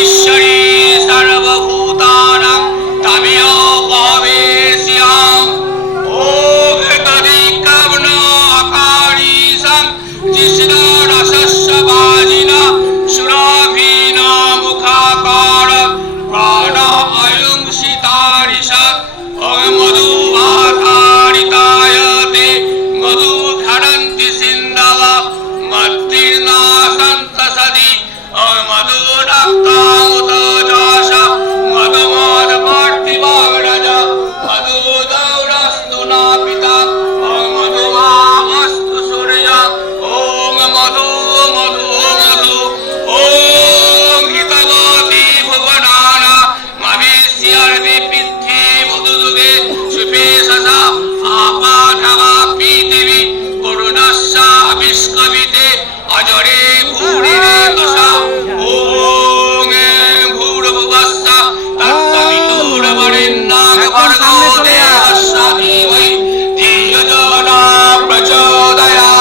ঈশ্বরী সর্বভূতানাং তামিও ভবেস্যাম ওম তদিকাবন আকারিসং জিষ্ণু রসস্য বাজিনা সুরাভিনা মুখাকার প্রাণ আয়ুংসিতারিষা ওম মধুমাধারিতায়তে মধু ঘরন্তি সিন্ধব মত্তির্নাশন্ত সদি ওম মধুরক্তামুতজাস মধুমদমর্তিবাগ্রজ মধুদৌরস্তু নাপিতা ওম মধুমামস্তু সূর্য ওম মধু মধু মধু ওম হিতবতী ভুবনানা মবিষ্যর্তি পৃথ্বী মধুদুগে সুপেশসা আপাধবা পৃথিবী করুণস্য বিষ্কবিতে অজরে ভূরিরে দশা ওম ভূর্ভুবস্য তত্ত্ববিতুর্বরেণ্যং ভর্গো দেবস্য ধীমহি ধিয়ো যো ন প্রচোদয়াৎ।